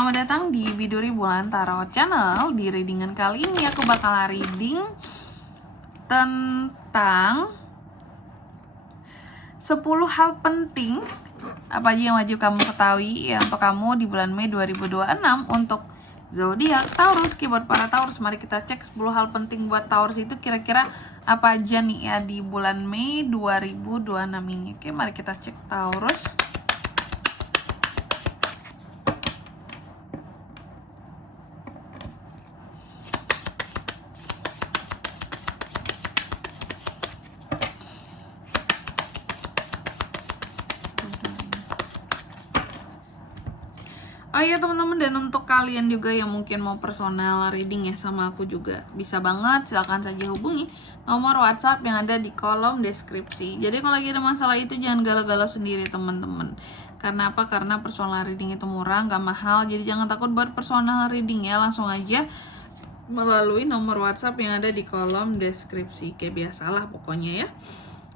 Selamat datang di Biduri Bulan Tarot Channel. Di readingan kali ini aku bakal reading tentang 10 hal penting apa aja yang wajib kamu ketahui ya untuk kamu di bulan Mei 2026 untuk zodiak Taurus. Buat para Taurus, mari kita cek 10 hal penting buat Taurus itu kira-kira apa aja nih ya di bulan Mei 2026 ini. Oke, mari kita cek Taurus. Oh iya teman-teman, dan untuk kalian juga yang mungkin mau personal reading ya sama aku juga bisa banget, silahkan saja hubungi nomor WhatsApp yang ada di kolom deskripsi. Jadi kalau lagi ada masalah itu jangan galau-galau sendiri teman-teman. Karena apa? Karena personal reading itu murah, nggak mahal. Jadi jangan takut buat personal reading ya, langsung aja melalui nomor WhatsApp yang ada di kolom deskripsi. Kayak biasalah pokoknya ya.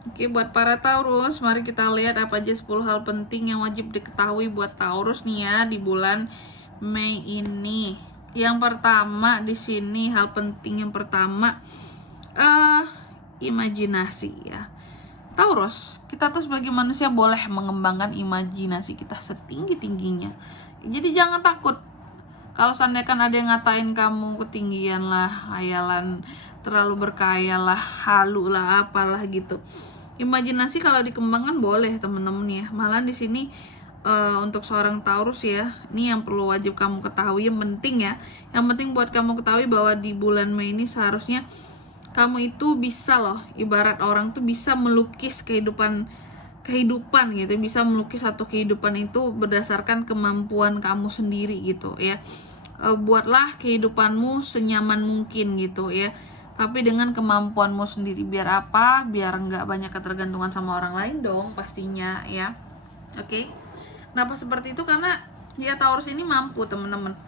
Oke, buat para Taurus, mari kita lihat apa aja 10 hal penting yang wajib diketahui buat Taurus nih ya di bulan Mei ini. Yang pertama di sini, hal penting yang pertama imajinasi ya. Taurus, kita tuh sebagai manusia boleh mengembangkan imajinasi kita setinggi-tingginya. Jadi jangan takut. Kalau seandainya kan ada yang ngatain kamu ketinggian lah, hayalan, terlalu berkhayal lah, halu lah, apalah gitu. Imajinasi kalau dikembangkan boleh teman-teman ya. Malah di sini untuk seorang Taurus ya, ini yang perlu wajib kamu ketahui, yang penting ya. Yang penting buat kamu ketahui bahwa di bulan Mei ini seharusnya kamu itu bisa loh, ibarat orang tuh bisa melukis kehidupan gitu, bisa melukis satu kehidupan itu berdasarkan kemampuan kamu sendiri gitu ya. Buatlah kehidupanmu senyaman mungkin gitu ya, tapi dengan kemampuanmu sendiri. Biar apa? Biar nggak banyak ketergantungan sama orang lain dong pastinya ya. Oke. Kenapa seperti itu? Karena ya Taurus ini mampu teman-teman,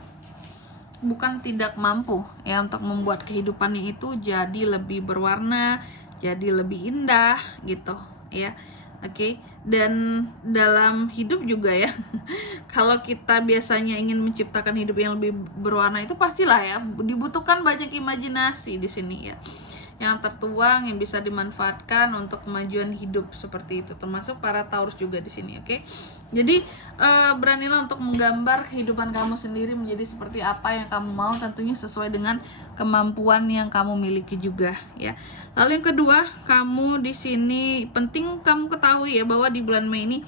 bukan tidak mampu ya, untuk membuat kehidupannya itu jadi lebih berwarna, jadi lebih indah gitu ya. Oke. Dan dalam hidup juga ya kalau kita biasanya ingin menciptakan hidup yang lebih berwarna itu pastilah ya dibutuhkan banyak imajinasi di sini ya, yang tertuang, yang bisa dimanfaatkan untuk kemajuan hidup seperti itu, termasuk para Taurus juga di sini. Oke. Jadi beranilah untuk menggambar kehidupan kamu sendiri menjadi seperti apa yang kamu mau, tentunya sesuai dengan kemampuan yang kamu miliki juga ya. Lalu yang kedua, kamu di sini penting kamu ketahui ya bahwa di bulan Mei ini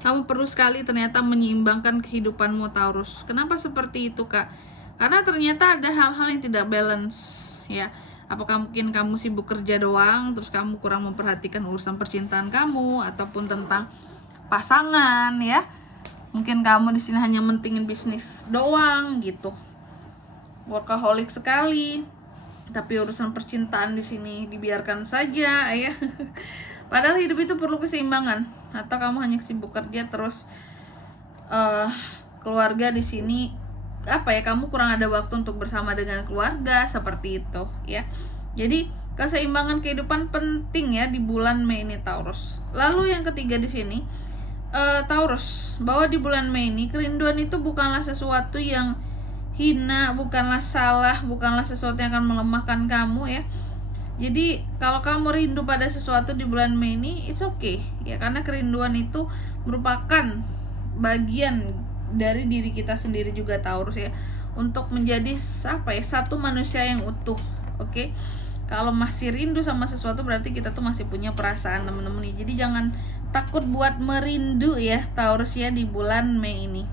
kamu perlu sekali ternyata menyeimbangkan kehidupanmu Taurus. Kenapa seperti itu Kak? Karena ternyata ada hal-hal yang tidak balance ya. Apakah mungkin kamu sibuk kerja doang, terus kamu kurang memperhatikan urusan percintaan kamu, ataupun tentang pasangan ya. Mungkin kamu di sini hanya mentingin bisnis doang gitu, workaholic sekali, tapi urusan percintaan di sini dibiarkan saja ya. Padahal hidup itu perlu keseimbangan. Atau kamu hanya sibuk kerja terus keluarga di sini apa ya, kamu kurang ada waktu untuk bersama dengan keluarga, seperti itu ya. Jadi keseimbangan kehidupan penting ya di bulan Mei ini Taurus. Lalu yang ketiga di sini Taurus, bahwa di bulan Mei ini kerinduan itu bukanlah sesuatu yang hina, bukanlah salah, bukanlah sesuatu yang akan melemahkan kamu ya. Jadi kalau kamu rindu pada sesuatu di bulan Mei ini, it's okay ya, karena kerinduan itu merupakan bagian dari diri kita sendiri juga Taurus ya, untuk menjadi apa ya, satu manusia yang utuh. Oke. Kalau masih rindu sama sesuatu berarti kita tuh masih punya perasaan teman-teman. Jadi jangan takut buat merindu ya Taurus ya di bulan Mei ini.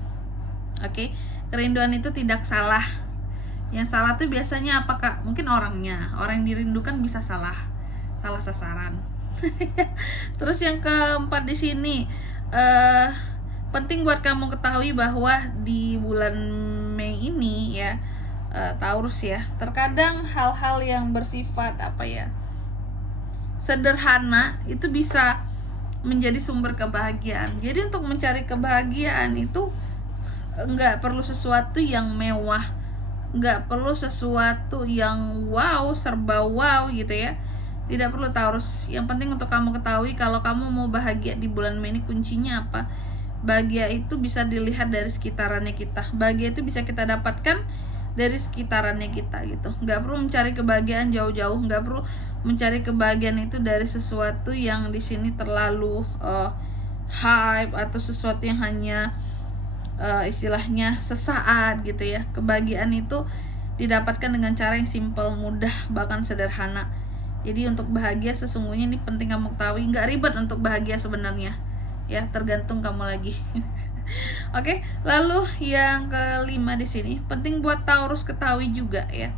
Oke. Kerinduan itu tidak salah. Yang salah tuh biasanya apa Kak? Mungkin orangnya. Orang yang dirindukan bisa salah sasaran. Terus yang keempat di sini penting buat kamu ketahui bahwa di bulan Mei ini ya Taurus ya, terkadang hal-hal yang bersifat apa ya, sederhana itu bisa menjadi sumber kebahagiaan. Jadi untuk mencari kebahagiaan itu nggak perlu sesuatu yang mewah, nggak perlu sesuatu yang wow, serba wow gitu ya. Tidak perlu Taurus. Yang penting untuk kamu ketahui kalau kamu mau bahagia di bulan Mei ini, kuncinya apa? Bahagia itu bisa dilihat dari sekitarannya kita. Bahagia itu bisa kita dapatkan dari sekitarannya kita gitu. Nggak perlu mencari kebahagiaan jauh-jauh, nggak perlu mencari kebahagiaan itu dari sesuatu yang di sini terlalu hype atau sesuatu yang hanya istilahnya sesaat gitu ya. Kebahagiaan itu didapatkan dengan cara yang simple, mudah, bahkan sederhana. Jadi untuk bahagia sesungguhnya ini penting kamu ketahui, nggak ribet untuk bahagia sebenarnya ya, tergantung kamu lagi. Oke, lalu yang kelima di sini penting buat Taurus ketahui juga ya.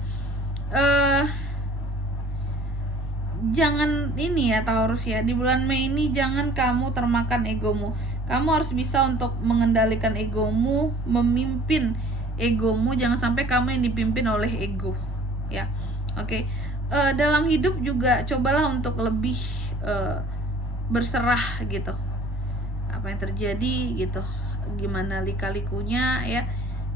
Jangan ini ya Taurus ya, di bulan Mei ini jangan kamu termakan egomu. Kamu harus bisa untuk mengendalikan egomu, memimpin egomu, jangan sampai kamu yang dipimpin oleh ego ya. Oke. Dalam hidup juga cobalah untuk lebih berserah gitu. Apa yang terjadi gitu, gimana lika-likunya ya,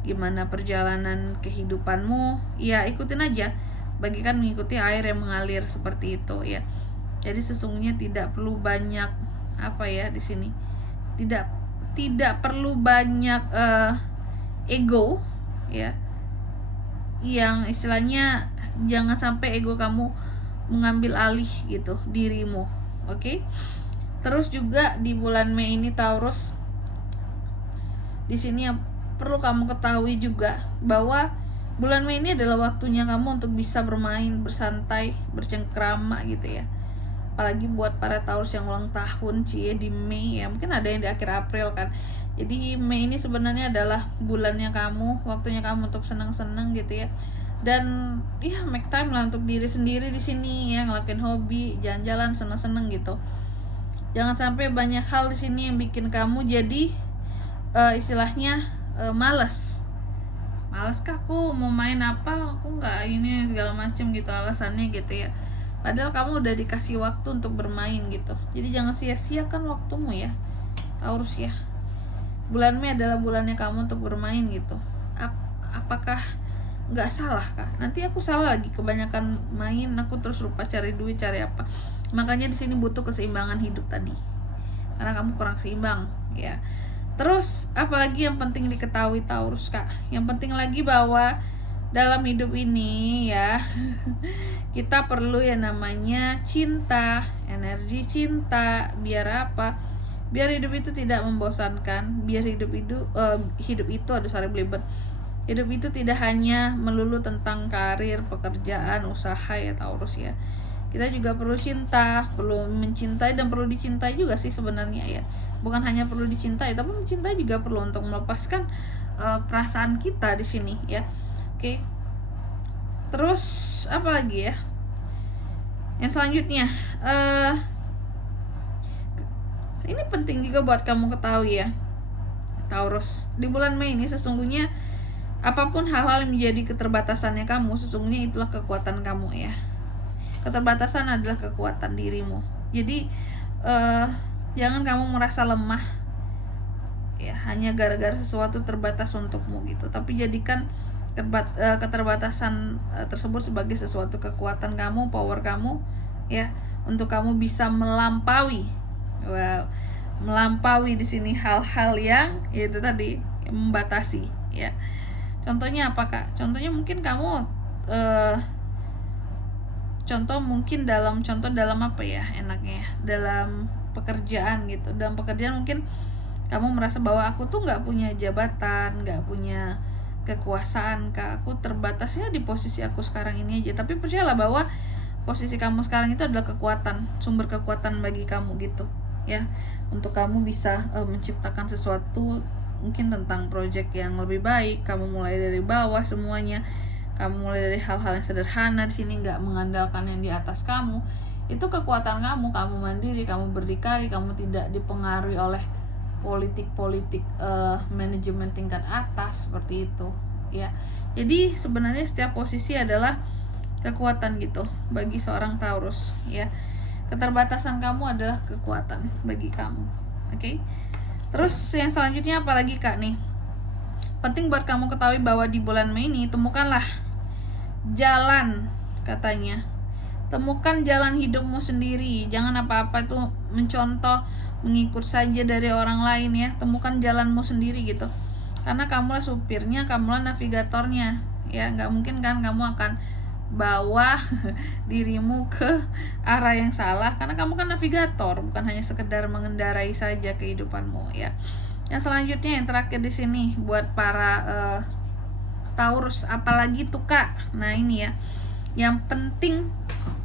gimana perjalanan kehidupanmu ya, ikutin aja, bagikan mengikuti air yang mengalir seperti itu ya. Jadi sesungguhnya tidak perlu banyak apa ya di sini, tidak perlu banyak ego ya, yang istilahnya jangan sampai ego kamu mengambil alih gitu dirimu. Oke. Terus juga di bulan Mei ini Taurus, di sini yang perlu kamu ketahui juga bahwa bulan Mei ini adalah waktunya kamu untuk bisa bermain, bersantai, bercengkrama gitu ya. Apalagi buat para Taurus yang ulang tahun di Mei ya, mungkin ada yang di akhir April kan. Jadi Mei ini sebenarnya adalah bulannya kamu, waktunya kamu untuk senang-senang gitu ya. Dan ya make time lah untuk diri sendiri di sini ya, ngelakuin hobi, jalan-jalan, senang-senang gitu. Jangan sampai banyak hal di sini yang bikin kamu jadi istilahnya malas kah aku mau main apa, aku nggak ini segala macem gitu alasannya gitu ya. Padahal kamu udah dikasih waktu untuk bermain gitu. Jadi jangan sia-siakan waktumu ya Taurus ya. Bulan Mei adalah bulannya kamu untuk bermain gitu. Apakah nggak salah kah? Nanti aku salah lagi, kebanyakan main aku terus lupa cari duit, cari apa. Makanya di sini butuh keseimbangan hidup tadi, karena kamu kurang seimbang ya. Terus apalagi yang penting diketahui Taurus kak, yang penting lagi bahwa dalam hidup ini ya kita perlu yang namanya cinta, energi cinta. Biar apa? Biar hidup itu tidak membosankan, biar hidup itu hidup itu tidak hanya melulu tentang karir, pekerjaan, usaha ya Taurus ya. Kita juga perlu cinta, perlu mencintai dan perlu dicintai juga sih sebenarnya ya. Bukan hanya perlu dicintai, tapi mencintai juga perlu untuk melepaskan perasaan kita di sini ya. Oke. Terus apa lagi ya? Yang selanjutnya, ini penting juga buat kamu ketahui ya, Taurus. Di bulan Mei ini sesungguhnya apapun hal-hal yang menjadi keterbatasannya kamu, sesungguhnya itulah kekuatan kamu ya. Keterbatasan adalah kekuatan dirimu. Jadi jangan kamu merasa lemah ya hanya gara-gara sesuatu terbatas untukmu gitu. Tapi jadikan keterbatasan tersebut sebagai sesuatu kekuatan kamu, power kamu ya, untuk kamu bisa melampaui di sini hal-hal yang itu tadi membatasi ya. Contohnya apa kak? Contohnya mungkin kamu contoh dalam apa ya enaknya ya, dalam pekerjaan gitu. Dalam pekerjaan mungkin kamu merasa bahwa aku tuh nggak punya jabatan, nggak punya kekuasaan kak, aku terbatasnya di posisi aku sekarang ini aja. Tapi percayalah bahwa posisi kamu sekarang itu adalah kekuatan, sumber kekuatan bagi kamu gitu ya, untuk kamu bisa menciptakan sesuatu mungkin tentang project yang lebih baik. Kamu mulai dari bawah semuanya, kamu mulai dari hal-hal yang sederhana di sini, nggak mengandalkan yang di atas kamu. Itu kekuatan kamu, kamu mandiri, kamu berdikari, kamu tidak dipengaruhi oleh politik manajemen tingkat atas seperti itu ya. Jadi sebenarnya setiap posisi adalah kekuatan gitu bagi seorang Taurus ya. Keterbatasan kamu adalah kekuatan bagi kamu. Oke. Terus yang selanjutnya apalagi kak nih? Penting buat kamu ketahui bahwa di bulan Mei ini temukanlah jalan katanya. Temukan jalan hidupmu sendiri. Jangan apa-apa itu mencontoh, mengikut saja dari orang lain ya. Temukan jalanmu sendiri gitu. Karena kamulah supirnya, kamulah navigatornya ya. Nggak mungkin kan kamu akan bawa dirimu ke arah yang salah, karena kamu kan navigator, bukan hanya sekedar mengendarai saja kehidupanmu ya. Yang selanjutnya, yang terakhir di sini buat para Taurus, apalagi tuh Kak. Nah ini ya, yang penting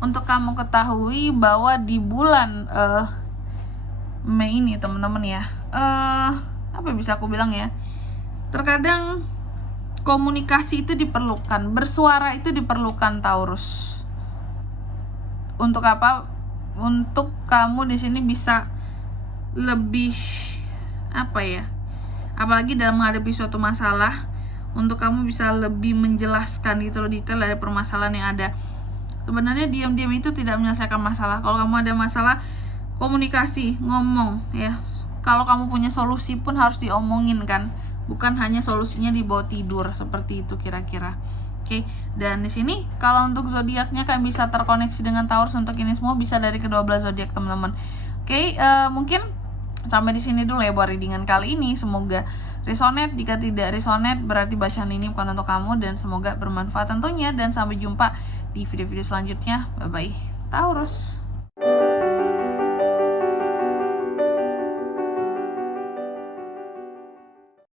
untuk kamu ketahui bahwa di bulan Mei ini teman-teman ya, apa bisa aku bilang ya, terkadang komunikasi itu diperlukan, bersuara itu diperlukan Taurus. Untuk apa? Untuk kamu di sini bisa lebih apa ya? Apalagi dalam menghadapi suatu masalah, untuk kamu bisa lebih menjelaskan gitu loh, detail dari permasalahan yang ada. Sebenarnya diam-diam itu tidak menyelesaikan masalah. Kalau kamu ada masalah, komunikasi, ngomong ya. Kalau kamu punya solusi pun harus diomongin kan, bukan hanya solusinya dibawa tidur, seperti itu kira-kira. Oke, dan di sini kalau untuk zodiaknya kalian bisa terkoneksi dengan Taurus. Untuk ini semua bisa dari kedua belah zodiak teman-teman. Oke, mungkin sampai di sini dulu ya buat readingan kali ini. Semoga resonate. Jika tidak resonate berarti bacaan ini bukan untuk kamu, dan semoga bermanfaat tentunya. Dan sampai jumpa di video-video selanjutnya. Bye bye Taurus.